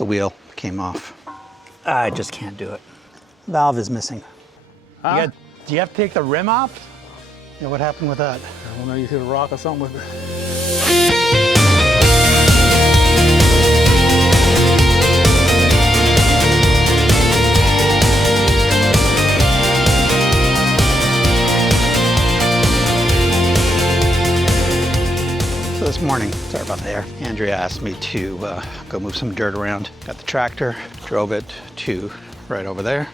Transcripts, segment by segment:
The wheel came off. I just can't do it. Valve is missing. Huh? Do you have to take the rim off? Yeah, what happened with that? I don't know, you hit a rock or something with it. So this morning, sorry about the air, Andrea asked me to go move some dirt around. Got the tractor, drove it to right over there.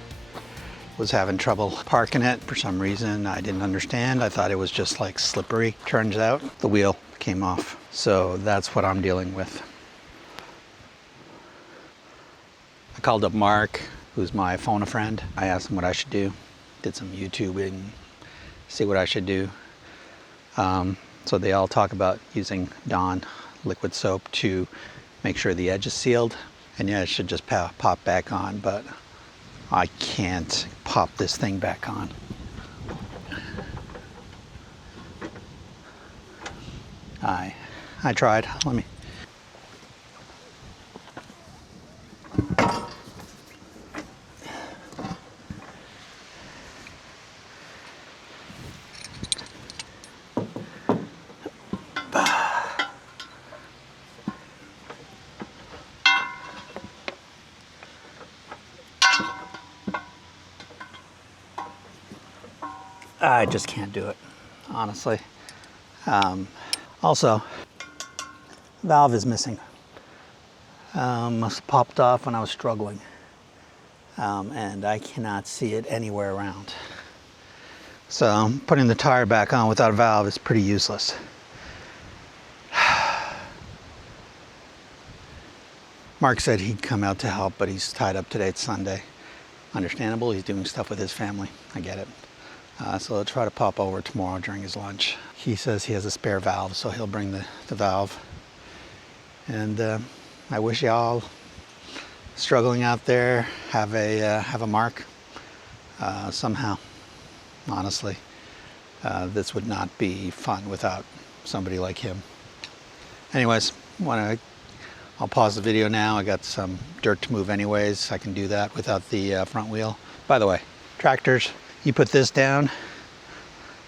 Was having trouble parking it for some reason. I didn't understand. I thought it was just like slippery. Turns out the wheel came off. So that's what I'm dealing with. I called up Mark, who's my phone a friend. I asked him what I should do. Did some YouTubing, see what I should do. So they all talk about using Dawn liquid soap to make sure the edge is sealed. And yeah, it should just pop back on, but I can't pop this thing back on. I tried. Let me. I just can't do it, honestly. Also, valve is missing. Must have popped off when I was struggling. And I cannot see it anywhere around. So putting the tire back on without a valve is pretty useless. Mark said he'd come out to help, but he's tied up today. It's Sunday. Understandable, he's doing stuff with his family. I get it. So he'll try to pop over tomorrow during his lunch. He says he has a spare valve, so he'll bring the valve. And I wish y'all struggling out there have a Mark somehow. Honestly, this would not be fun without somebody like him. Anyways, I'll pause the video now. I got some dirt to move anyways. I can do that without the front wheel. By the way, tractors, you put this down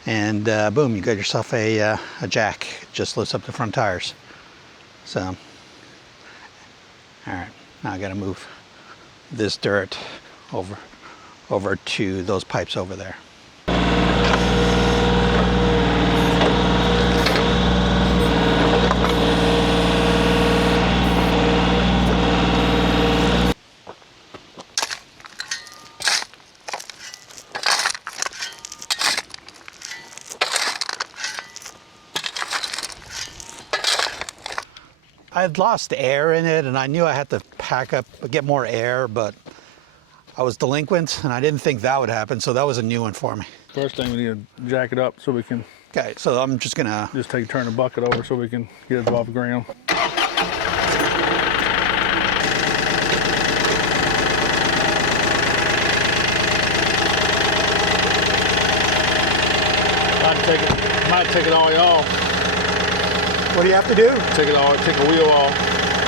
and boom, you got yourself a jack. It just lifts up the front tires. So, all right, now I gotta move this dirt over to those pipes over there. I had lost air in it and I knew I had to pack up, get more air, but I was delinquent and I didn't think that would happen, so that was a new one for me. First thing, we need to jack it up so we can... Okay, so I'm just gonna... turn the bucket over so we can get it off the ground. Might take it all off. What do you have to do? Take the wheel off.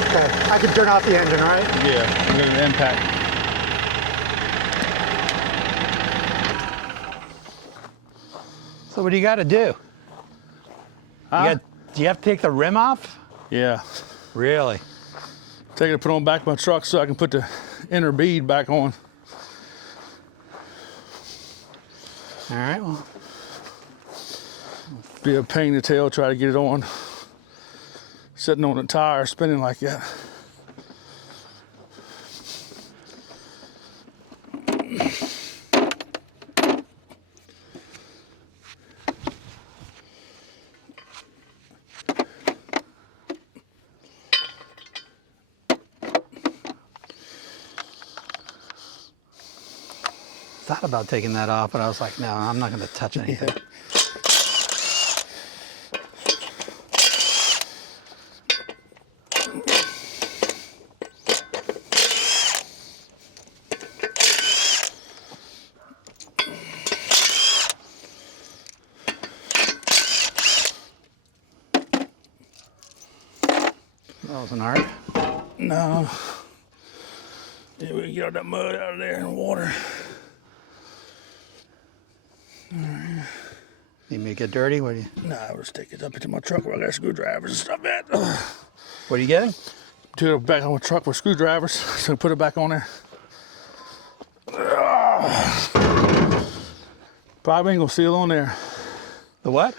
Okay, I can turn off the engine, right? Yeah, I'm gonna impact. So what do you got to do? Huh? Do you have to take the rim off? Yeah. Really? Take it and put it on the back of my truck so I can put the inner bead back on. All right, well. Be a pain in the tail, try to get it on. Sitting on the tire, spinning like that. Thought about taking that off, but I was like, no, I'm not going to touch anything. That wasn't hard. No. Yeah, we can get all that mud out of there and water. Need me to get dirty? What do you? Nah, I'll just take it up into my truck where I got screwdrivers and stuff at. What are you getting? Took it back on my truck with screwdrivers, so put it back on there. Probably ain't gonna seal on there. The what?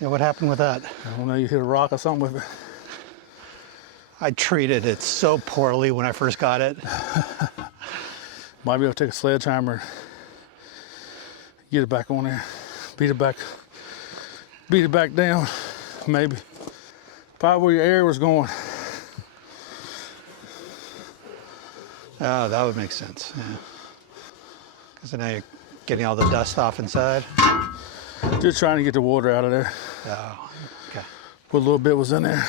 Yeah, what happened with that? I don't know, you hit a rock or something with it. I treated it so poorly when I first got it. Might be able to take a sledgehammer, get it back on there, beat it back down, maybe. Probably where your air was going. Oh, that would make sense, yeah. Because now you're getting all the dust off inside. Just trying to get the water out of there. Oh, okay. What little bit was in there.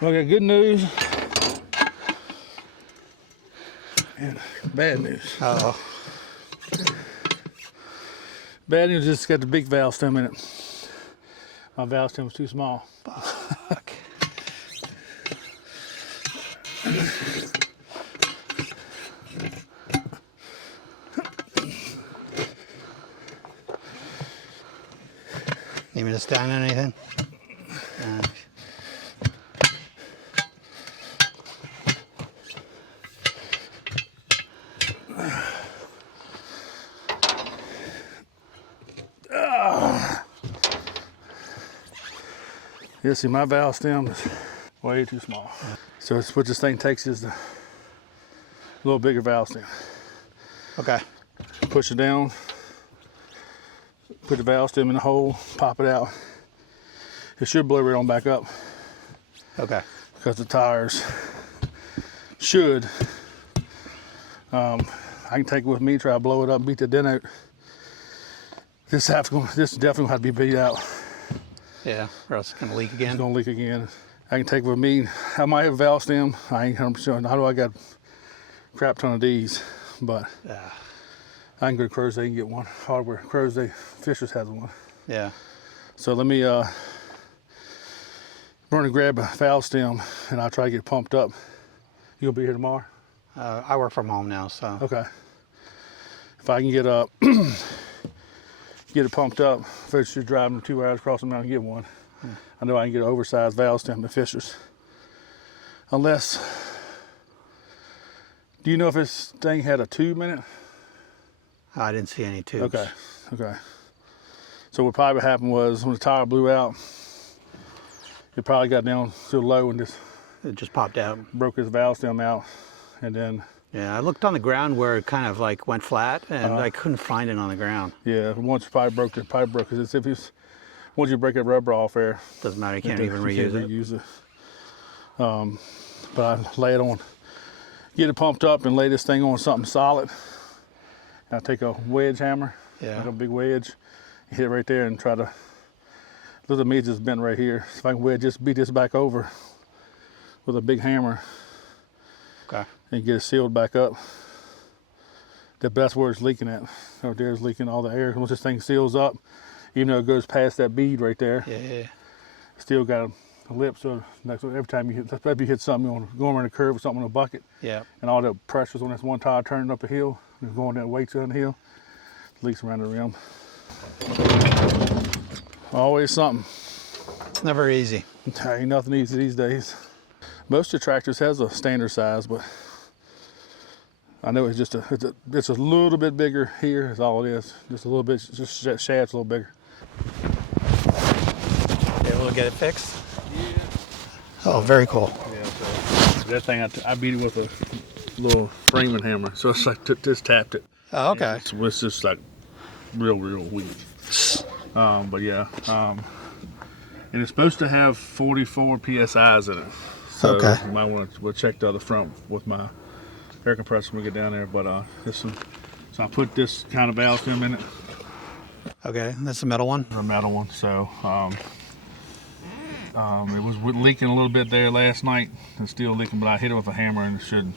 Well, I got good news and bad news. Uh-oh. Bad news is it's got the big valve stem in it. My valve stem was too small. Fuck. Need me to stand on anything? Yeah, see, my valve stem is way too small. So it's what this thing takes is the little bigger valve stem. Okay. Push it down, put the valve stem in the hole, pop it out. It should blow right on back up Okay. because the tires should. I can take it with me, try to blow it up, beat the dent out. This definitely gonna have to be beat out. Yeah, or else it's gonna leak again. It's gonna leak again. I can take it with me. I might have a valve stem. I ain't 100%. How do I got a crap ton of these? But Yeah. I can go to Crozet and get one. Hardware. Crozet Fishers has one. Yeah. So let me run and grab a valve stem and I'll try to get it pumped up. You'll be here tomorrow? I work from home now, so. Okay. If I can get get it pumped up, if I should drive 2 hours across the mountain and get one, I know I can get an oversized valve stem at Fisher's. Unless, do you know if this thing had a tube in it? I didn't see any tubes. Okay, okay. So what probably happened was when the tire blew out, it probably got down so low and just It just popped out. broke his valve stem out, and then Yeah, I looked on the ground where it kind of like went flat, and I couldn't find it on the ground. yeah, once you probably broke it, because if it's once you break that rubber off there, Doesn't matter, you can't even you reuse can't it. reuse it. But I lay it on, get it pumped up, and lay this thing on something solid. And I take a wedge hammer, Yeah. like a big wedge, hit it right there, and try to. Look at me just bent right here. So if I can wedge, just beat this back over with a big hammer Okay. and get it sealed back up. That's where it's leaking at. Right there is leaking all the air. Once this thing seals up, even though it goes past that bead right there, Yeah. still got a lip. So every time you hit, if you hit something, you want to go around a curve or something in a bucket, Yeah. and all the pressure's on this one tire turning up a hill, and going that weight down the hill, leaks around the rim. Always something. It's never easy. Ain't nothing easy these days. Most of the tractors has a standard size, but I know it's a little bit bigger here is all it is. Just a little bit, just shad's a little bigger. You able to get it fixed? Yeah. Oh, very cool. Yeah, so that thing I beat it with a little framing hammer, so it's like just tapped it. Oh, okay. It's just like real weak. But yeah, and it's supposed to have 44 psi's in it. So Okay. you might want to check the other front with my air compressor when we get down there. But so I put this kind of valve stem in it. Okay, that's the metal one. A metal one. So it was leaking a little bit there last night. It's still leaking, but I hit it with a hammer, and it should.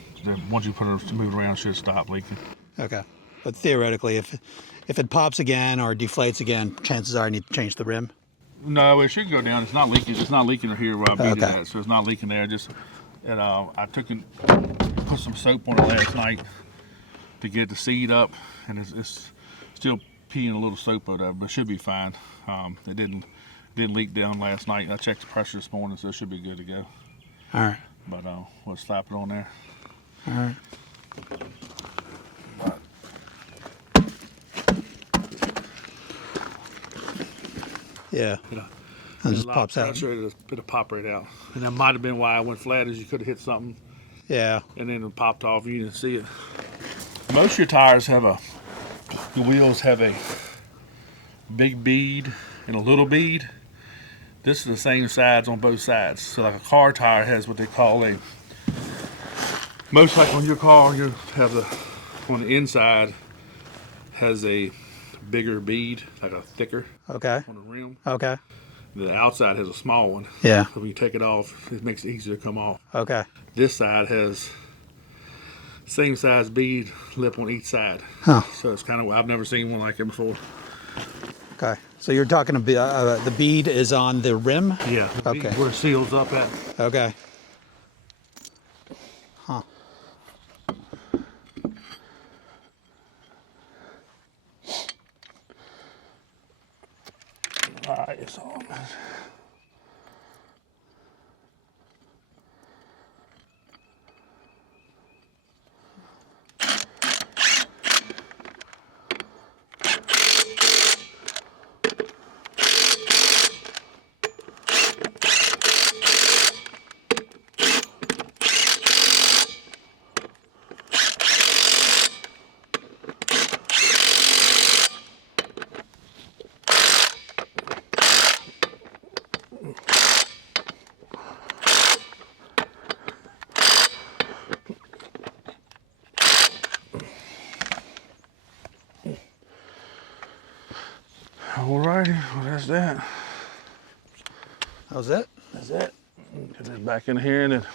Once you put it move it around, it should stop leaking. Okay, but theoretically, if it pops again or deflates again, chances are I need to change the rim. No, it should go down. It's not leaking. It's not leaking here where I beat it Okay. at, so it's not leaking there. I took and put some soap on it last night to get the seed up, and it's still peeing a little soap out of it, but it should be fine. It didn't leak down last night. I checked the pressure this morning, so it should be good to go. All right. But we'll slap it on there. All right. Yeah. And it just pops out. It'll pop right out. And that might have been why I went flat, is you could have hit something Yeah. and then it popped off. You didn't see it. Most of your tires the wheels have a big bead and a little bead. This is the same sides on both sides. So like a car tire has what they call most like on your car, you have on the inside has a bigger bead, like a thicker Okay. on the rim. Okay. The outside has a small one. Yeah. So when you take it off, it makes it easier to come off. Okay. This side has same size bead lip on each side. Huh. So it's kind of, I've never seen one like it before. Okay. So you're talking about the bead is on the rim? Yeah. The bead Okay. where it seals up at. Okay. Huh. All right, it's on. Alrighty, well that's that. That was it? That's it. Get it back in here, and then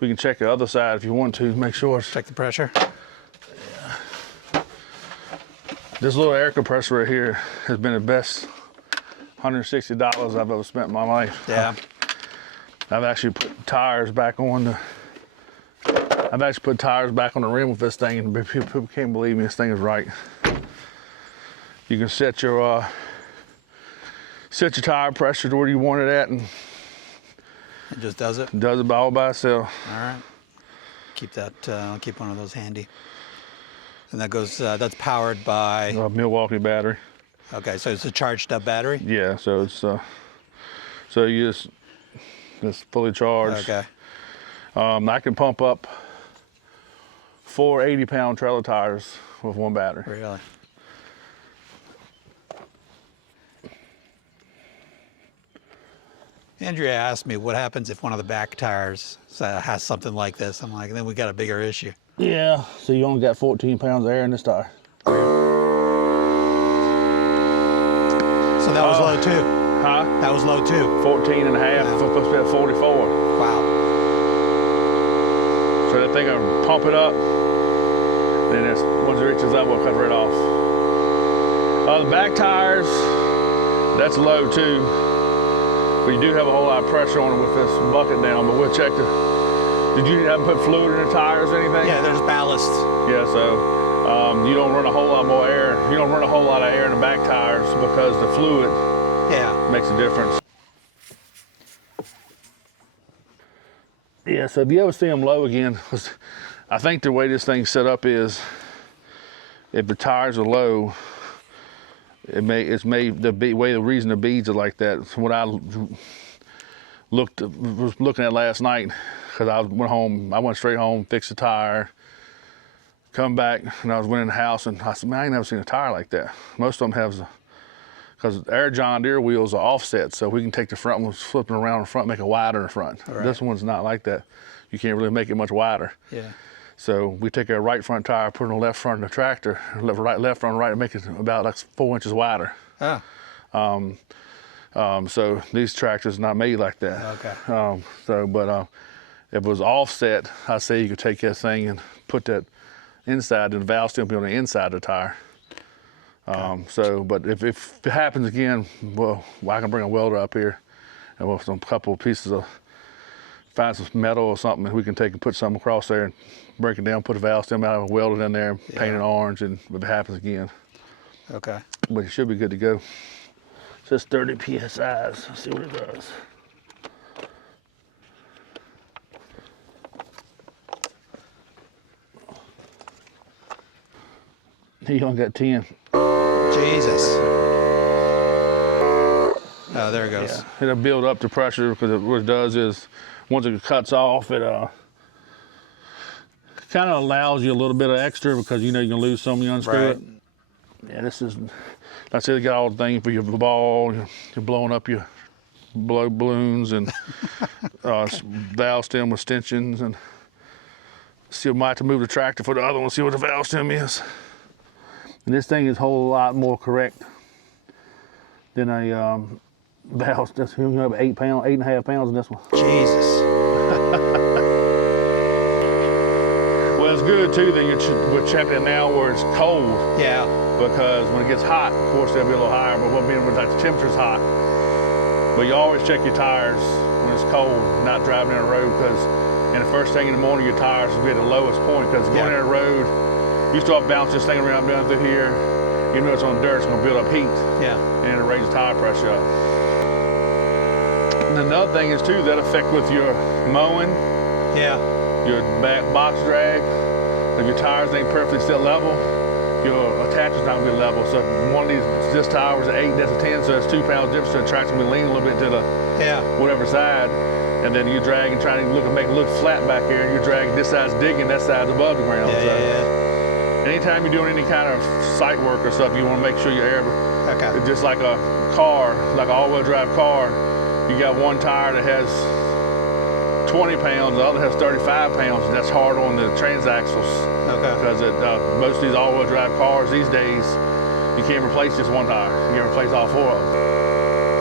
we can check the other side if you want to, make sure it's. Check the pressure. This little air compressor right here has been the best $160 I've ever spent in my life. Yeah. I've actually put tires back on the rim with this thing, and people can't believe me, this thing is right. You can set your tire pressure to where you want it at, and It just does it? it does it all by itself. All right. Keep that, I'll keep one of those handy. And that goes, that's powered by, A Milwaukee battery. okay, so it's a charged up battery? Yeah, so it's so you just it's fully charged. Okay. I can pump up 4 80-pound trailer tires with one battery. Really? Andrea asked me what happens if one of the back tires has something like this. I'm like, then we got a bigger issue. Yeah, so you only got 14 pounds of air in this tire. So that was low too? Huh? That was low too? 14 and a half, supposed to be at 44. Wow. they're gonna pump it up. Then once it reaches up, we'll cut right off. The back tires, that's low too. But you do have a whole lot of pressure on it with this bucket down, but we'll check did you have to put fluid in the tires or anything? Yeah, there's ballast. Yeah, so you don't run a whole lot more air. You don't run a whole lot of air in the back tires because the fluid makes a difference. Yeah, so if you ever see them low again, I think the way this thing's set up is, if the tires are low, the reason the beads are like that. What I was looking at last night, because I went straight home, fixed the tire, come back, and I went in the house, and I said, man, I ain't never seen a tire like that. Most of them have, because our John Deere wheels are offset, so we can take the front ones, flip them around in front, make it wider in front. Right. This one's not like that. You can't really make it much wider. Yeah. So we take our right front tire, put it on the left front of the tractor, left front, right, and make it about like 4 inches wider. Oh. So these tractors are not made like that. Okay. If it was offset, I say you could take that thing and put that inside, and the valve stem be on the inside of the tire. But if it happens again, well, I can bring a welder up here, and with some couple of pieces of, find some metal or something, and we can take and put something across there and break it down, put a valve stem out, and weld it in there, and paint it orange, and if it happens again. Okay. But it should be good to go. It says 30 PSIs. Let's see what it does. He only got 10. Jesus. Oh, there it goes. Yeah. It'll build up the pressure, because what it does is, once it cuts off, it kind of allows you a little bit of extra, because you know you're gonna lose some when you unscrew it. Yeah, this is, I said, you got all the things for your ball, you're blowing up your blow balloons, and valve stem extensions, and see, I might have to move the tractor for the other one, see what the valve stem is. And this thing is a whole lot more correct than a valve. That's 8.5 pounds in this one. Jesus. Well, it's good too that we're checking it now where it's cold. Yeah. Because when it gets hot, of course they'll be a little higher, but what being like the temperature's hot. But you always check your tires when it's cold, not driving down the road, because the first thing in the morning your tires will be at the lowest point, because going down the road, you start bouncing this thing around down through here, you know it's on dirt, it's gonna build up heat. Yeah. And it'll raise the tire pressure up. And another thing is too, that affect with your mowing. Yeah. Your back box drag. If your tires ain't perfectly set level, your attachment's not gonna be level. So if one of this tire was an 8, that's a 10, so that's 2 pounds difference, so the tractor's gonna be leaning a little bit to the whatever side. And then you drag and try to make it look flat back here, and you're dragging this side's digging, that side's above the ground. Anytime you're doing any kind of site work or stuff, you want to make sure your air, just like a car, like an all-wheel drive car, you got one tire that has 20 pounds, the other has 35 pounds, and that's hard on the transaxles. Okay. Because most of these all-wheel drive cars these days, you can't replace just one tire. You can replace all 4 of them.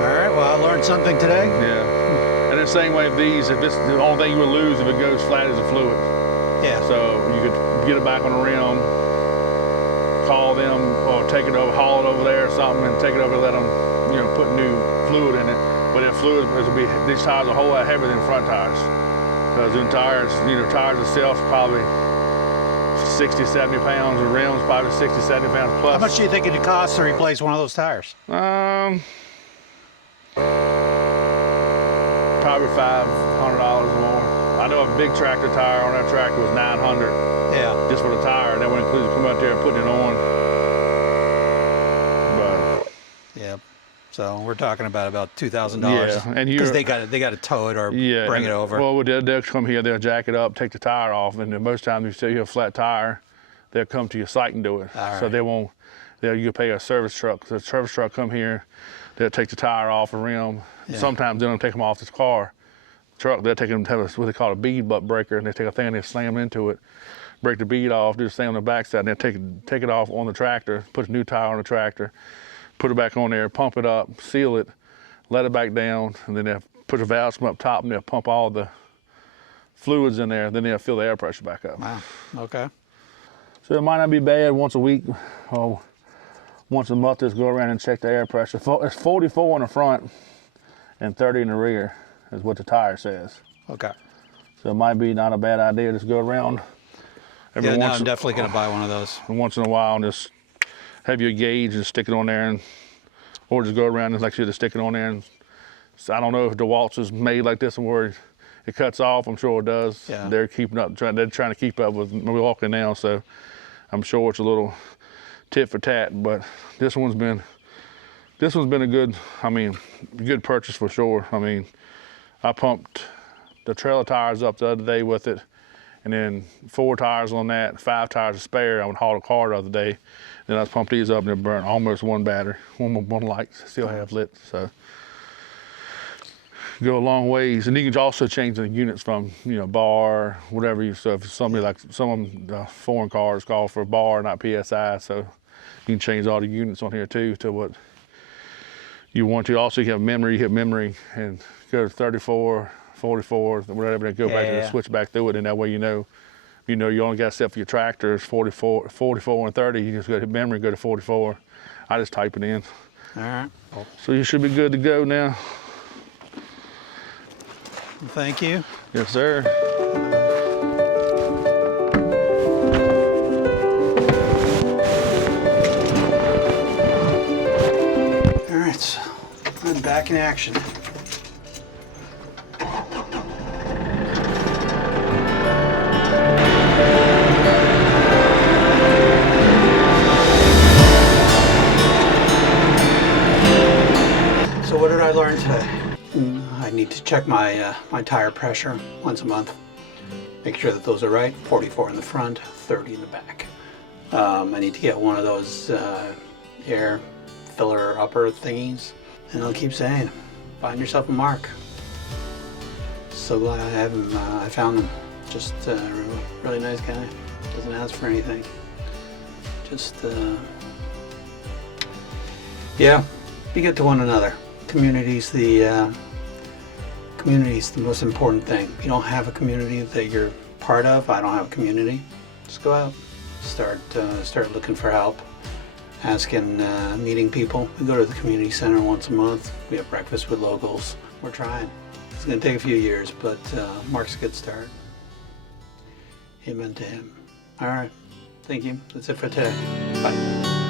All right, well, I learned something today. Yeah. And the same way with these, if it's the only thing you would lose if it goes flat is the fluid. Yeah. So you could get it back on the rim, call them, or take it over, haul it over there or something, and take it over, let them, put new fluid in it. But that fluid, these tires are a whole lot heavier than front tires. Because the tires, tires itself probably 60, 70 pounds, the rims probably 60, 70 pounds plus. How much do you think it would cost to replace one of those tires? Probably $500 more. I know a big tractor tire on that tractor was $900. Yeah. Just for the tire. That would include coming out there and putting it on. But yeah. So we're talking about $2,000. Yeah, and because they got to tow it or bring it over. Well, they'll come here, they'll jack it up, take the tire off, and then most times you see a flat tire, they'll come to your site and do it. So they won't. You pay a service truck. So the service truck come here, they'll take the tire off the rim. Yeah. Sometimes they don't take them off this car. Truck, they'll take them to what they call a bead butt breaker, and they take a thing and they slam into it, break the bead off, do the same on the backside, and then take it off on the tractor, put a new tire on the tractor, put it back on there, pump it up, seal it, let it back down, and then they'll put the valve up top, and they'll pump all the fluids in there, then they'll fill the air pressure back up. Wow. Okay. So it might not be bad once a week or once a month. Just go around and check the air pressure. It's 44 in the front and 30 in the rear is what the tire says. Okay. So it might be not a bad idea. Just go around every Yeah, no, once I'm definitely going to buy one of those. once in a while and just have your gauge and stick it on there, or just go around and like you just stick it on there. And so I don't know if DeWalt's is made like this where it cuts off. I'm sure it does. Yeah. They're keeping up. They're trying to keep up with Milwaukee now, so I'm sure it's a little tit for tat. But this one's been a good, good purchase for sure. I mean, I pumped the trailer tires up the other day with it, and then 4 tires on that, 5 tires to spare. I would haul a car the other day. Then I pumped these up and it burned almost one battery, one light still have lit. So go a long ways. And you can also change the units from, bar, whatever so if somebody like some of them, foreign cars call for bar, not PSI. So you can change all the units on here too to what you want to. Also, you have memory, hit memory and go to 34, 44, whatever, and go back and switch back through it. And that way, you only got set for your tractors, 44 and 30. You just go to memory, go to 44. I just type it in. All right. So you should be good to go now. Thank you. Yes, sir. All right, so I'm back in action. So what did I learn today? I need to check my my tire pressure once a month. Make sure that those are right. 44 in the front, 30 in the back. I need to get one of those air filler upper thingies. And I'll keep saying, find yourself a mark. So glad I have him. I found him. Just a really nice guy. Doesn't ask for anything. Just yeah, be good to one another. Community's the most important thing. If you don't have a community that you're part of, I don't have a community, just go out. Start looking for help. Asking, meeting people. We go to the community center once a month. We have breakfast with locals. We're trying. It's going to take a few years, but Mark's a good start. Amen to him. All right. Thank you. That's it for today. Bye.